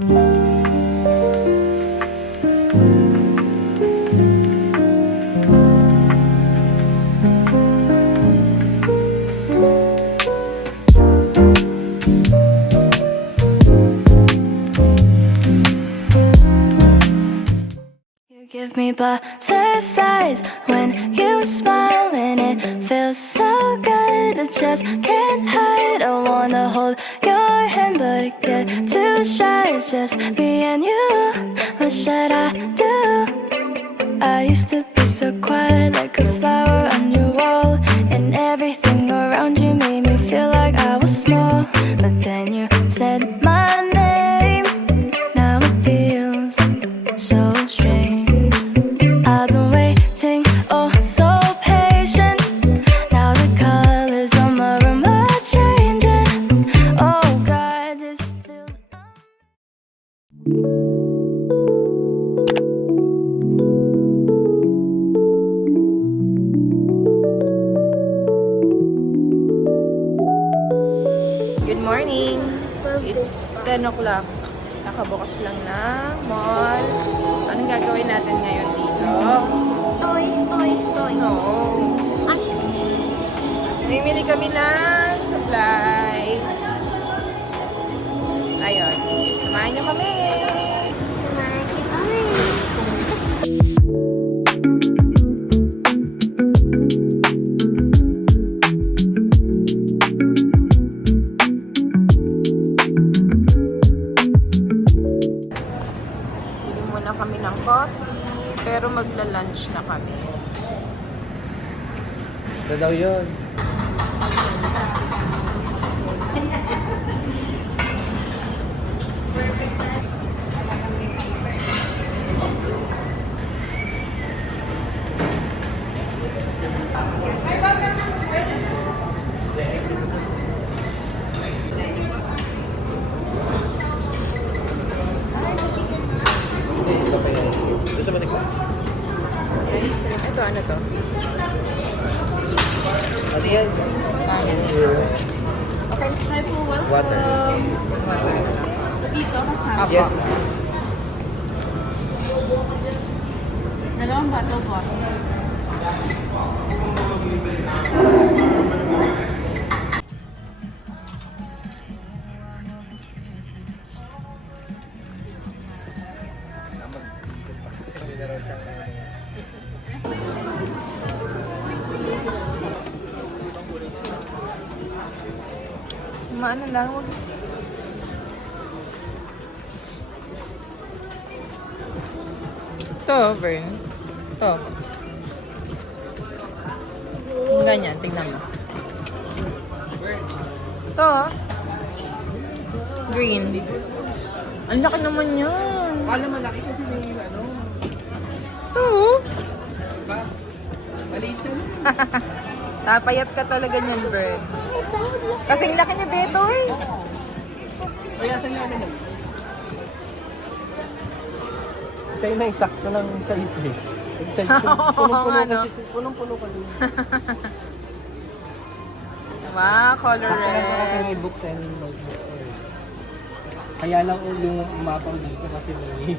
Give me butterflies when you smile, and it feels so good. I just can't hide. I wanna hold your hand, but I get too shy. Just me and you. What should I do? I used to be so quiet, like a flower on your wall, and everything around you made me feel like I was small. But then you said my name. Now it feels so strange. I've been waiting, oh so patient. Now the colors on my room are changing. Oh God, this feels Good morning! It's 10 o'clock. Nakabukas lang ng mall. Anong gagawin natin ngayon dito? Toys. No. Mamimili kami ng supplies. Ayun. Samahan niyo kami! Bili muna kami ng coffee, pero magla-lunch na kami. Ito daw yun. Ito pa yun. Ito sa manik. Ito, ano to? Ano yan? Okay, try po. Water. Dito kasama. Apo. Yes. Dalawang bato po. Maano lang, wag. Ito, Vern. Ito. Ganyan, tignan mo. Ito, green. Ang laki naman yan. Kala malaki kasi yung ano. Ito. Maliit yun. Tapayat ka talaga niyan, Vern. Kasing laki ni Beto eh. Kaya saan nga naman? Sa'yo na eksakto lang size eh. Size ko. Punong-puno Ano? kasi. Punong-puno ka din. Wow, color Kasi red. may books and notebook. Kaya lang yung umapaw dito kasi may...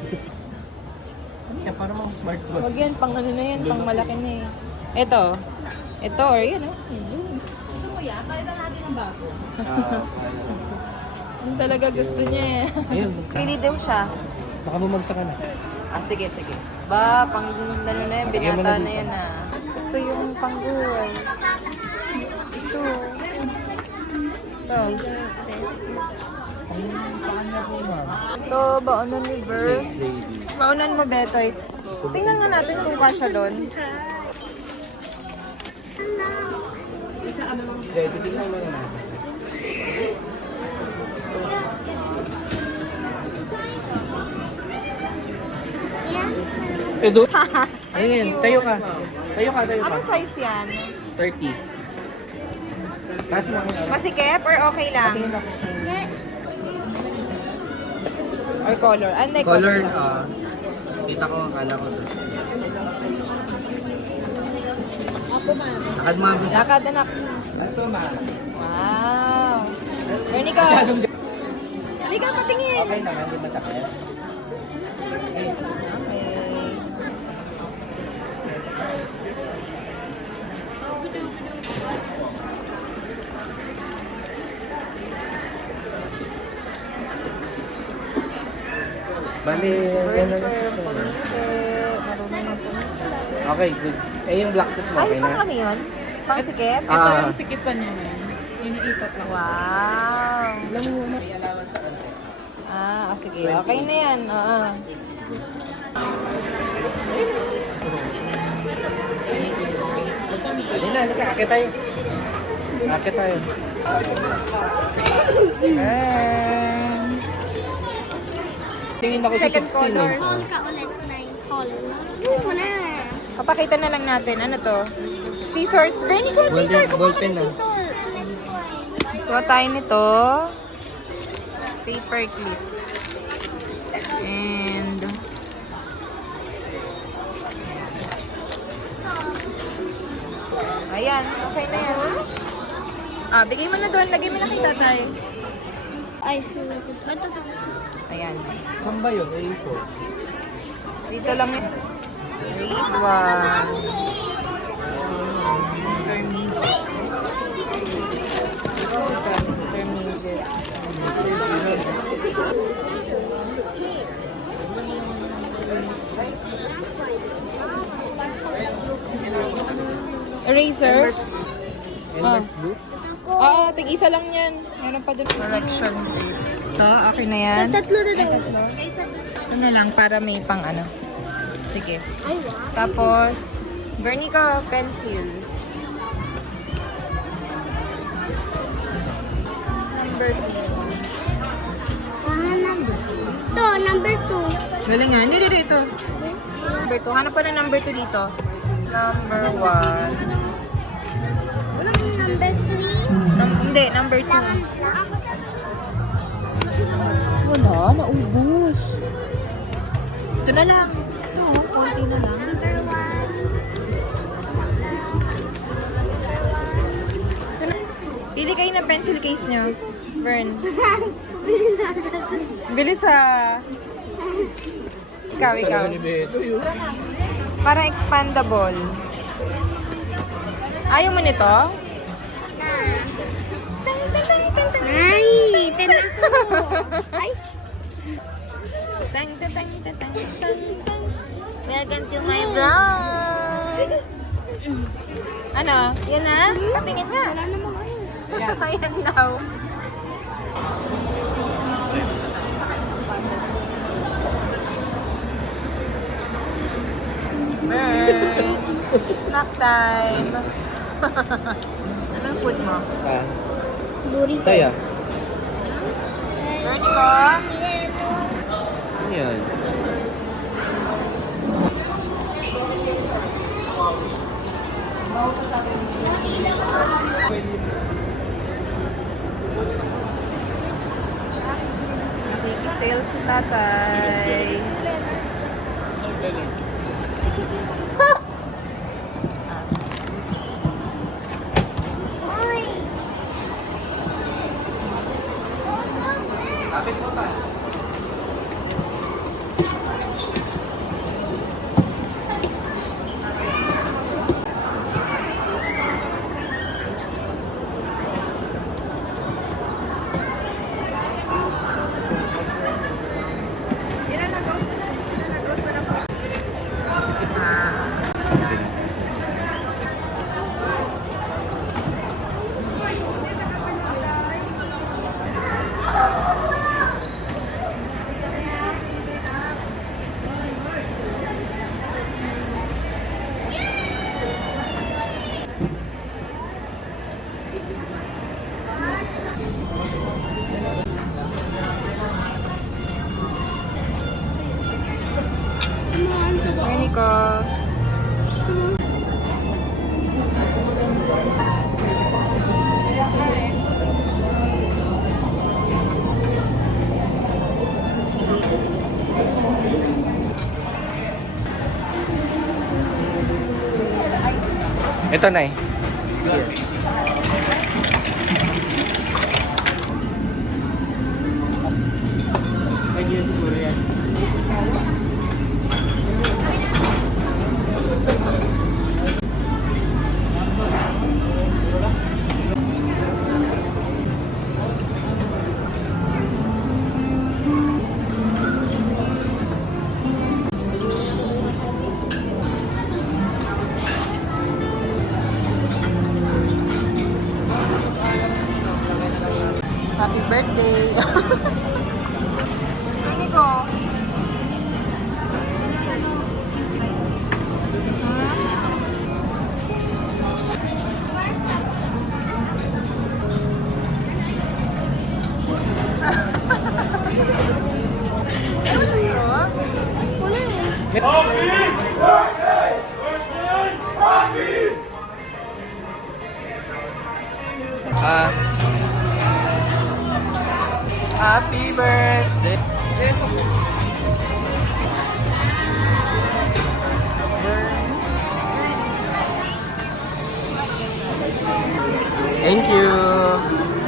Kaya parang mga smartphone. Wag yan, pang ano na yan, pang malaki na eh. Ito. Ito, or yan oh. Yung talaga gusto niya eh. Ayun. Pili daw siya. Baka bumagsak ka na. Ah, sige. Ba, pang ano na yan, binata na yan ah. Gusto yung pangguray. Ito. Ito. Sa kanya po, ma'am. Ito, baonan ni Verse. Says lady. Baonan mo, Betoy. Tingnan nga natin kung kasya doon. Okay, titignan mo naman. Doon? Ayun, tayo ka. Tayo ka. Ano size yan? 30. Taas mo ako. Masikip or okay lang? Tingin ako. Or color? Ano yung Color, lang? kita ko, akala ko sa... Lakad mo. Lakad, anak. Ito, ma'am. Wow. Ernie ka. Halika, patingin. Okay naman, hindi masakit. Okay. Okay. Bali, Burn ganun. ko, pumite. Marunong ng pumite. Okay, good. Eh, yung black sauce mo, Ay, okay na? ano yun? Pangsikip? Ito Ah. yung sikipan niya na. Iniipat lang. Wow. Alam mo, may alaman sa ano. Sige. Okay na yan. Oo. Halika, halika. Akit tayo. Akit tayo. Tingin ako sa Second 16 color. eh. Hall ka ulit na yung hall. Ano na? Papakita na lang natin. Ano to? Scissors. Bernie ko, scissor. Kumuha ka ballpen ng na. scissor. Kuha tayo nito. Paper clips. And... Ayan. Okay na yan. Bigay mo na doon. Lagay mo na kay tatay. Ay, ito. Ayan. Saan ba yun? Eh, ito. Dito lang yun. Read one. Intermediate. Eraser? Elmer's blue? Tig-isa lang yan. Meron pa dun. Correction tape. Ito, okay na yan. Tatlo na daw. Ito na lang para may pang ano. Sige. Tapos, Bernie ka, pencil. Number 2. Number 2. Ito, number 2. Galing nga. Hindi, ito. Number 2. Hanap ko na number 2 dito. Number 1. Number 3. Hindi, number 2. Wala, naubos. Ito na lang. Ito, konti na lang. Number 1. Pili kayo ng pencil case nyo. Bern. Bilis ha. Ikaw. Ito yun. Para expandable. Ayaw mo nito? Ay, ten ako. Ay. Tang, tang, tang, tang, tang, tang, tang. Welcome to my vlog. Ano? Yan na? Patingin nga. Wala namang ano. Ayan daw. Burn. Snack time. Anong food mo? Ah, Burrito. saya. Burn ko. Ano yan? Sales si tatay. Kapit mo tayo. Burn ko. Ito na eh. Happy birthday! Ini ko. Happy birthday. Thank you.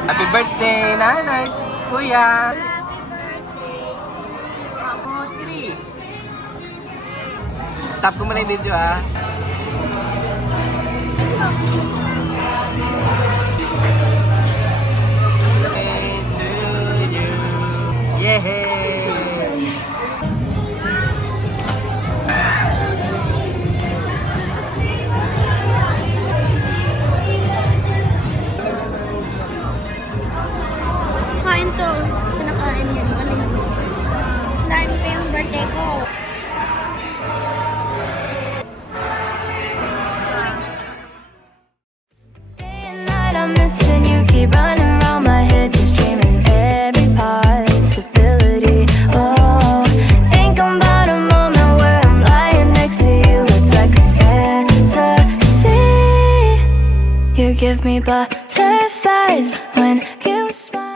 Happy birthday, nanay, kuya. Happy birthday. Ako, Tris. Stop ko muna yung video, ha. Birthday to you. Yay! Kain to. Pinakain yun. Galing. Slime pa yung birthday ko. Day and night I'm missing you, keep running around my head, just dreaming every possibility. Oh, think about a moment where I'm lying next to you, it's like a fantasy. You give me butterflies when you smile.